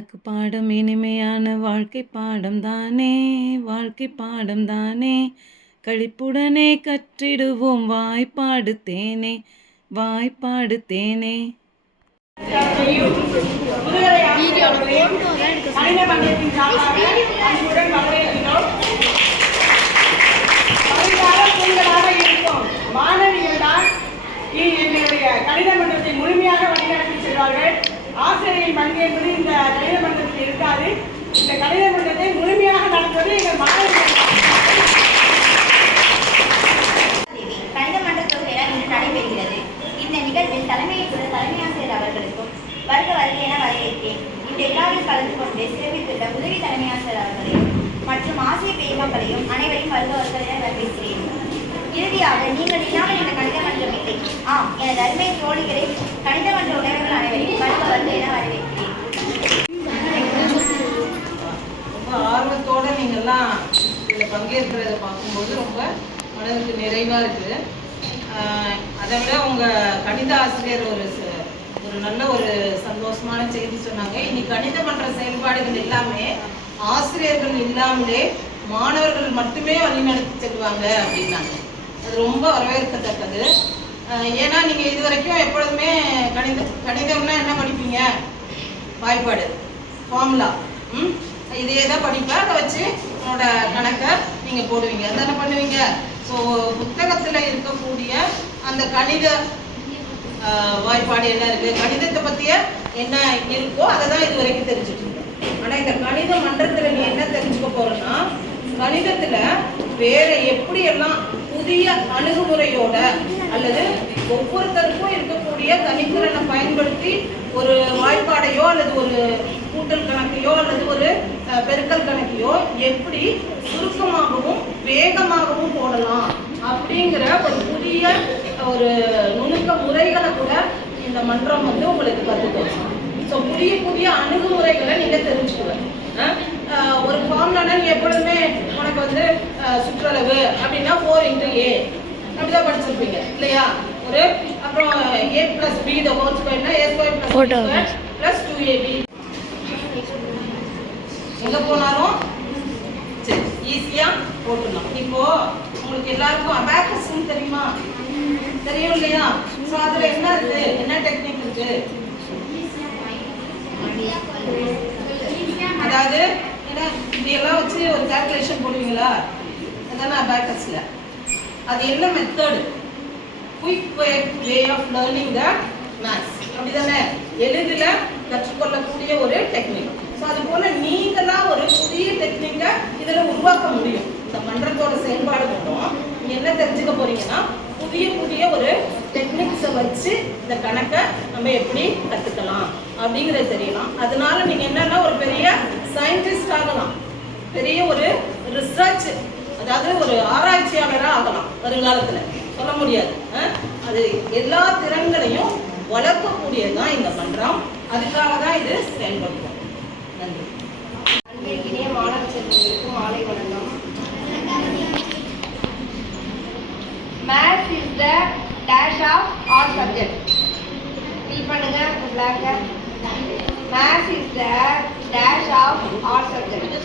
கணக்கு பாடம் இனிமையான வாழ்க்கை பாடம் தானே, வாழ்க்கை பாடம் தானே. களிப்புடனே கற்றிடுவோம் வாய்ப்பாடு தேனே, வாய்ப்பாடு தேனே. மாணவிகள் தான் என்னுடைய கணித மன்றத்தை முழுமையாக வழிநடத்தி செல்வார்கள். ஆசிரியரின் பங்கு என்பது இந்த கணித மன்றத்தில் இருக்காது. இந்த கணித மன்றத்தை முழுமையாக நடத்துவது எங்கள் மாணவர்கள். கணித மன்ற தொகுதியில இன்று நடைபெறுகிறது. இந்த நிகழ்வில் தலைமையேற்றுள்ள தலைமை ஆசிரியர் அவர்களுக்கும் வருக வருக என வரவேற்கிறேன். இந்த விழாவில் கலந்து கொண்டு சிறப்பித்துள்ள உதவி தலைமை ஆசிரியர் அவர்களையும் மற்றும் ஆசிரியர் பெருமக்களையும் அனைவரையும் வருக வருக என வரவேற்கிறேன். இறுதியாக நீங்கள் இல்லாமல் இந்த கணித மன்றம் இல்லை. எனது அருமை தோழிகளை கணித மன்ற உணர்வுகள் அனைவரையும் வருக வருக என வரவேற்கிறேன். ரொம்ப ஆர்வத்தோட நீங்கள்லாம் இதில் பங்கேற்கிறத பார்க்கும்போது ரொம்ப மனதுக்கு நிறைவாக இருக்குது. அதை விட உங்கள் கணித ஆசிரியர் ஒரு நல்ல ஒரு சந்தோஷமான செய்தி சொன்னாங்க. இனி கணித மன்ற செயல்பாடுகள் எல்லாமே ஆசிரியர்கள் இல்லாமலே மாணவர்கள் மட்டுமே வழிநடத்தி செல்வாங்க அப்படின்னாங்க. அது ரொம்ப வரவேற்கத்தக்கது. ஏன்னா நீங்கள் இது வரைக்கும் எப்பொழுதுமே கணிதம்னா என்ன படிப்பீங்க? வாய்ப்பாடு, ஃபார்முலா, இதே தான் படிப்பேன். அதை வச்சு உங்களோட கணக்கை நீங்கள் போடுவீங்க, அதானே பண்ணுவீங்க. ஸோ புத்தகத்தில் இருக்கக்கூடிய அந்த கணித வாய்ப்பாடு என்ன இருக்குது, கணிதத்தை பற்றிய என்ன இருக்கோ அதை தான் இது வரைக்கும் தெரிஞ்சுட்டு இருக்கேன். ஆனால் இந்த கணித மன்றத்தில் நீ என்ன தெரிஞ்சுக்க போகிறேன்னா, கணிதத்தில் வேற எப்படியெல்லாம் புதிய அணுகுமுறையோட அல்லது ஒவ்வொருத்தருக்கும் இருக்கக்கூடிய தனித்திறனை பயன்படுத்தி ஒரு வாய்ப்பாடையோ அல்லது ஒரு கூட்டல் கணக்கையோ அல்லது ஒரு பெருக்கல் கணக்கையோ எப்படி சுருக்கமாகவும் வேகமாகவும் போடலாம் அப்படிங்கிற ஒரு புதிய ஒரு நுணுக்க முறைகளை கூட இந்த மன்றம் உங்களுக்கு கற்றுத்தரும். ஸோ புதிய புதிய அணுகுமுறைகளை நீங்கள் தெரிஞ்சுக்குவேன். ஒரு ஃபார்முலானா நீ எப்பொழுதுமே உனக்கு சுற்றளவு அப்படின்னா 4 × A அப்படிதான் படிச்சிருப்பீங்க இல்லையா? ஒரு அப்புறம் A + B த ஹோல் ஸ்கொயர்னா A² + 2AB. எங்க போனாலும் சரி ஈஸியா போட்டுடலாம். இப்போ உங்களுக்கு எல்லாருக்கும் அபாக்கஸ் தெரியுமா? தெரியும் இல்லையா? ஸோ அதுல என்ன இருக்கு, என்ன டெக்னிக் இருக்கு? அதாவது இதெல்லாம் வச்சு ஒரு கால்குலேஷன் போடுவீங்களா? அதானே அபாக்கஸ்ல. அது என்ன method? Quick way of learning the maths. அப்படிதானே? எளிதில் கற்றுக்கொள்ளக்கூடிய ஒரு டெக்னிக். ஸோ அது போல நீங்களாம் ஒரு புதிய டெக்னிக்கை இதில் உருவாக்க முடியும். இந்த மன்றத்தோட செயல்பாடு மட்டும் நீங்கள் என்ன தெரிஞ்சுக்க போறீங்கன்னா, புதிய புதிய ஒரு டெக்னிக்ஸை வச்சு இந்த கணக்கை நம்ம எப்படி கற்றுக்கலாம் அப்படிங்கிறது தெரியலாம். அதனால நீங்கள் என்னன்னா ஒரு பெரிய சயின்டிஸ்ட் ஆகலாம், பெரிய ஒரு ரிசர்ச், அதாவது ஒரு ஆராய்ச்சியாளராக ஆகலாம் வருங்காலத்தில். சொல்ல முடியாது. அது எல்லா திறன்களையும் வளர்க்கக்கூடியதுதான் இந்த மன்றம். அதுக்காக தான் இது செயல்படுத்தும். நன்றி. இணைய மாணவ செல்வங்களுக்கும் மாலை வணக்கம். Maths is the dash of all subject. Fill பண்ணுங்க பிளாக்க. Maths is the dash of all subject.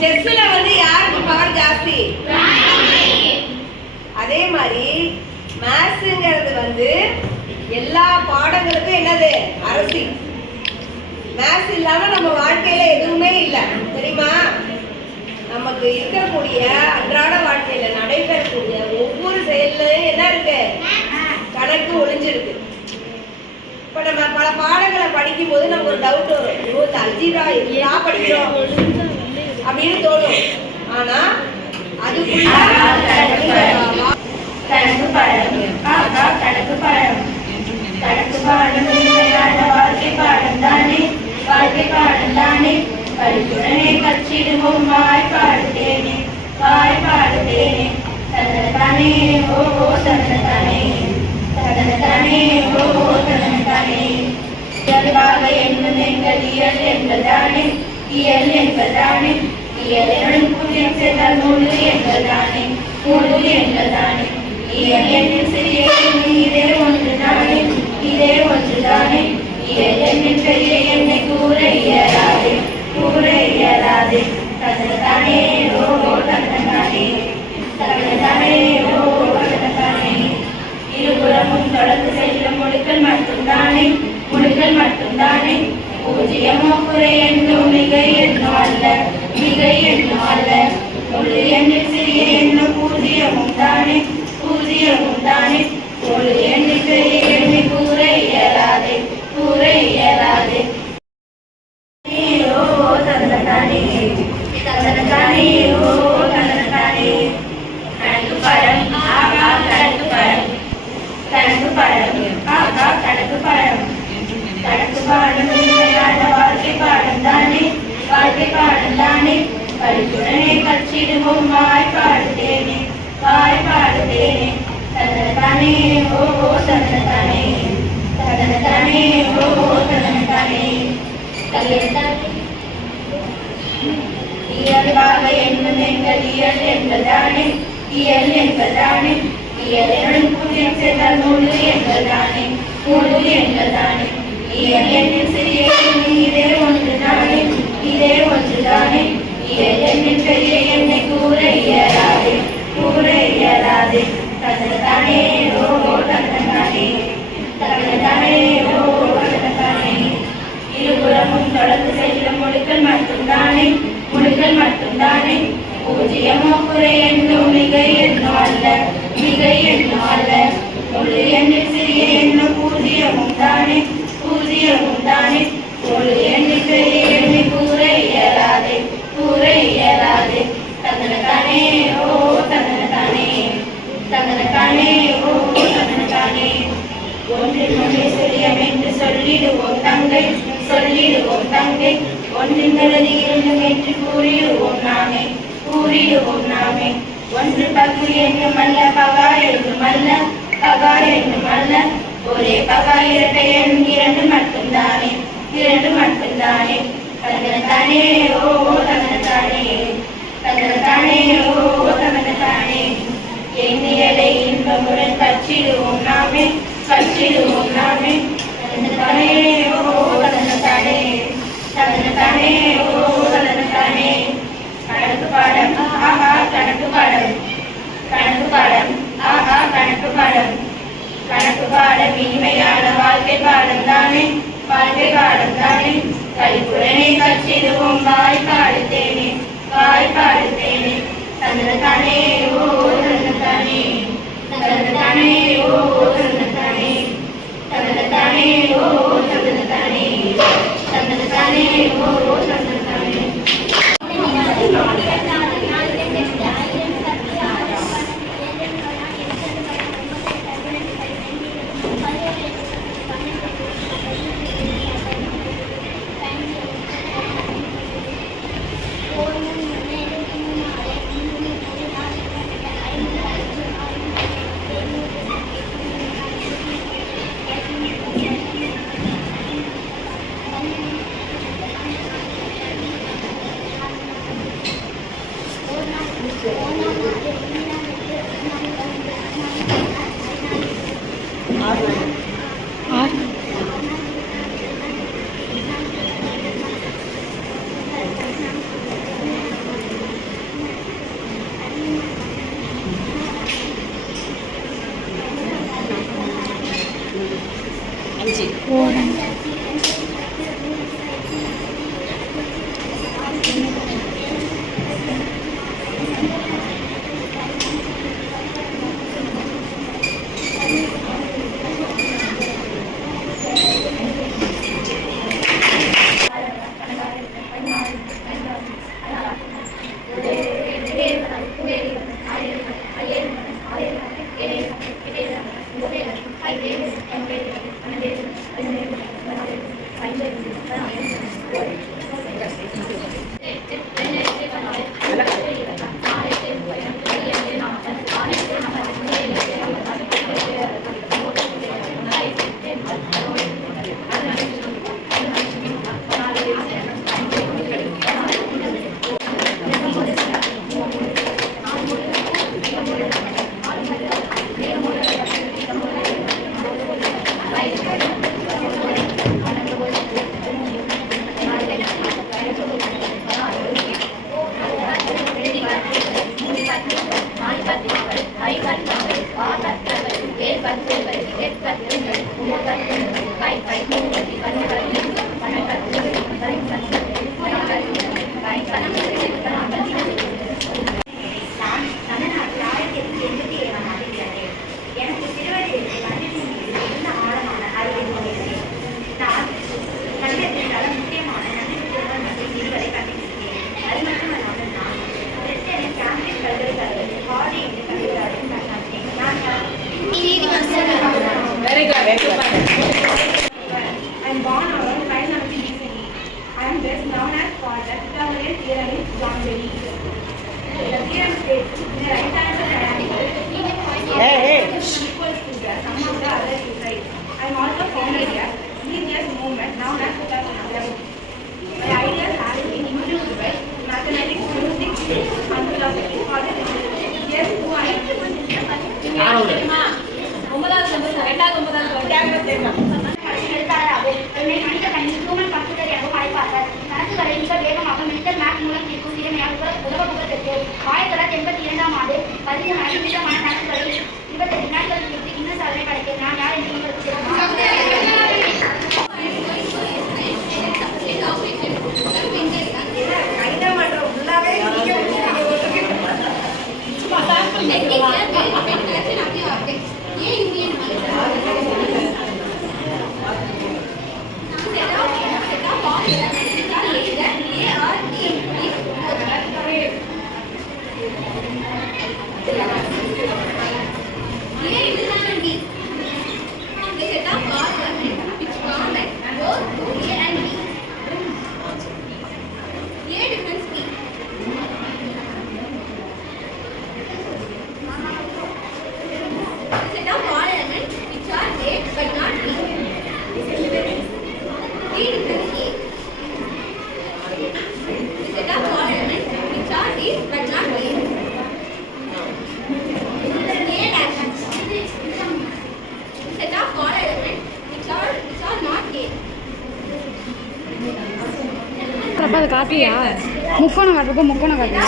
செஸ்ல யாருக்கு பவர் ஜாஸ்தி? அதே மாதிரி மேத்ஸ்ங்கிறது எல்லா பாடங்களுக்கும் என்னது? அரசி. மேத்ஸ் இல்லாம நம்ம வாழ்க்கையில எதுவுமே இல்லை தெரியுமா? நமக்கு இருக்கக்கூடிய அன்றாட வாழ்க்கையில நடைபெறக்கூடிய ஒவ்வொரு செயல்லையும் என்ன இருக்கு? கணக்கு ஒளிஞ்சிருக்கு. இப்ப நம்ம பல பாடங்களை படிக்கும் போது நமக்கு ஒரு டவுட் வரும், இந்த அல்ஜீப்ரா எல்லாம் படிக்கிறோம் அப்படின்னு தோணும். ஆனா அதுக்குள்ள கணக்கு பாடம் வாழ்க்கை பாடம் தானே, வாழ்க்கை பாடம் தானே. படிப்புடனே கற்றிடுவோம் வாய்ப்பாடு தேனே, வாய்ப்பாடு தேனே. தன்னதானே ஓ தன்னதானே. தனதானே ஓ தனதானே இயல்பாக என்னும் எங்கள் இயல் என்பதானே இயல் என்பதானே இயல் என்னும் புதிய செல்ல முழு என்பதானே முழு என்பதானே இயல் என்னும் சிறிய இதே ஒன்றுதானே இதே ஒன்றுதானே இயல் என்னும் பெரிய என்னை கூற இயலாதே கூற இயலாதே தனதானே ஓ தனதானே தனதானே ஓ தனதானே இருபுறமும் தொடர்ந்து செல்லும் முழுக்கள் மட்டும்தானே முழுக்கள் மட்டும்தானே பூஜ்ஜியமோ குறை என்னும் மிகை என்னும் அல்ல மிகை என்னும் அல்ல முழு எண்ணில் சிறிய என்னும் பூஜ்ஜியமும் தானே பூஜ்ஜியமும் தானே முழு எண்ணில் பெரிய எண்ணி கூற இயலாதே கூற இயலாதே ஓ தனதானே தனதானே ஓ தனதானே கணக்கு படம் ஆகா கணக்கு படம் கணக்கு பாடம் ஆகா கணக்கு பாடம் கணக்கு பாடம் இனிமையான வாழ்க்கை பாடம் தானே வாழ்க்கை பாடம் தானே கல்வியுடனே கற்றிடுவோம் வாய்ப்பாடுதேனே வாய்ப்பாடுதேனே தனதானே ஓ தனதானே தனதானே ஓ தனதானே இயல்பாக என்னும் எங்கள் இயல் என்பதானே இயல் என்பதானே இயல் என்னும் புதிய செல்ல முழு என்பதானே முழு என்பதானே இயல் என்னும் சிறிய இதே ஒன்றுதானே இதே ஒன்றுதானே இயல் என்னும் பெரிய என்னை கூற இயலாதே கூற இயலாதே தனதானே ஓ தனதானே தனதானே ஓ தனதானே இருபுறமும் தொடர்ந்து செல்லும் முழுக்கள் மட்டும்தானே முழுக்கள் மட்டும்தானே பூஜ்ஜியமோ குறை என்னும் மிகை என்னும் அல்ல மிகை என்னும் அல்ல முழு எண்ணில் சிறிய என்னும் பூஜ்ஜியமும் தானே பூஜ்ஜியமும் தானே முழு எண்ணில் பெரிய எண்ணி கூற இயலாதே கூற இயலாதே தனதானே ஓ தனதானே தனதானே ஓ தனதானே ஒன்றில் ஒன்றே சொல்லியம் என்று சொல்லிடுவோம் தங்கை சொல்லிடுவோம் தங்கை ஒன்றின் கருதி இருந்தும் என்று கூறிடுவோம் நாமே கூறிடுவோம் நாமே ஒன்று பகு என்றும் அல்ல பகா என்றும் அல்ல பகா என்றும் அல்ல ஒரே பகா இரட்டை எண் இரண்டு மட்டும்தானே இரண்டு மட்டும்தானே தனதானே ஓ தனதானே தனதானே ஓ தனதானே எண்ணியலை இன்பமுடன் கற்றிடுவோம் நாமே கற்றிடுவோம் நாமே தனதானே ஓ தனதானே தனதானே ஓ தனதானே கணக்கு பாடம் ஆஹா கணக்கு பாடம் கணக்கு பாடம் ஆஹா கணக்கு பாடம் கணக்கு பாடம் இனிமையான வாழ்க்கை பாடம் தானே வாழ்க்கை பாடம் தானே கலிப்புடனே கற்றிடுவோம் வாய்ப்பாடுதேனே வாய்ப்பாடுதேனே தனதானே ஓ தனதானே தனதானே ஓ தனதானே தனதானே ஓ தனதானே தனதானே ஓ தனதானே is known as for the Pythagorean theorem is geometry. The theorem states in the right hand triangle equals to the sum of the other two sides. I am also found here linear movement known as Pythagorean. My ideas have been introduced by mathematics, physics, and philosophy for the yes, who I am. அது காட்டியா முக்கோணம் காட்டுறப்போ முக்கோணம் காட்டியா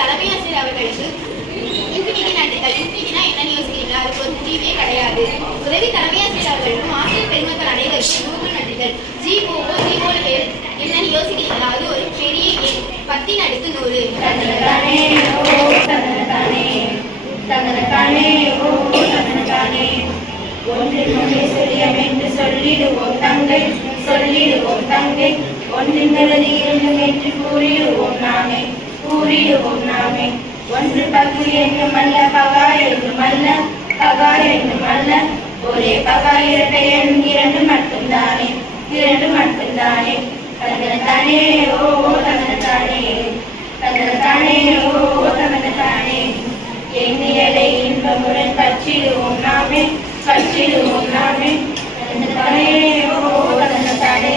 தலைமையாசிரியர் அவர்களுக்கு infinity நன்றிகள். இன்ஃபினிட்டினா என்னன்னு யோசிக்கிறீங்களா? அதுக்கு ஒரு தீர்வே கிடையாது. உதவி தலைமையாசிரியர் அவர்களுக்கும் ஆசிரியர் பெருமக்கள் அனைவருக்கும் நூறு நன்றிகள். ஜிஓஓ என்னன்னு யோசிக்கிறீங்களா? அது ஒரு பெரிய எண் 10⁻100. சொல்லிடுவோம் தங்கை சொல்லிடுவோம் தங்கை ஒன்றின்றது இரண்டும் என்று கூறிடுவோம் நாமே கூறிடுவோம் நாமே. ஒன்று பகு என்றுமல்ல பகா என்றுமல்ல பகா என்றுமல்ல ஒரே பகா இரட்டை எண் இரண்டு மட்டும்தானே இரண்டு மட்டும்தானே. தந்தனத்தானே ஓ தந்தனத்தானே தந்தனத்தானே ஓ தந்தனத்தானே. எண்ணியலை இன்பமுடன் பற்றிடுவோம் நாமே பற்றிடுவோம் நாமே. தந்தனத்தானே ஓ தந்தனத்தானே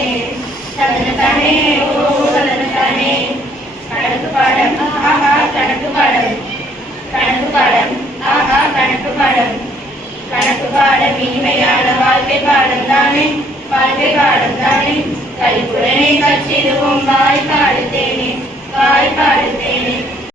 தந்தனத்தானே ஓ தந்தனத்தானே. கணக்கு பாடம் ஆஹா கணக்கு பாடம் கணக்கு பாடம் ஆஹா கணக்கு பாடம் கணக்கு பாடம் இனிமையான வாழ்க்கை பாடம் தானே வாழ்க்கை பாடம் தானே. கலிப்புடனே கற்றிடுவோம் வாய்ப்பாடு தேனே வாய்ப்பாடு தேனே.